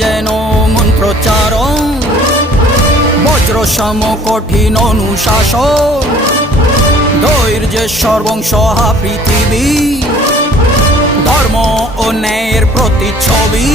যেন মন্ত্রোচ্চারণ, বজ্রসম কঠিন অনুশাসন, ধৈর্যের সর্বংসহা পৃথিবী, ধর্ম ও ন্যায়ের প্রতিচ্ছবি।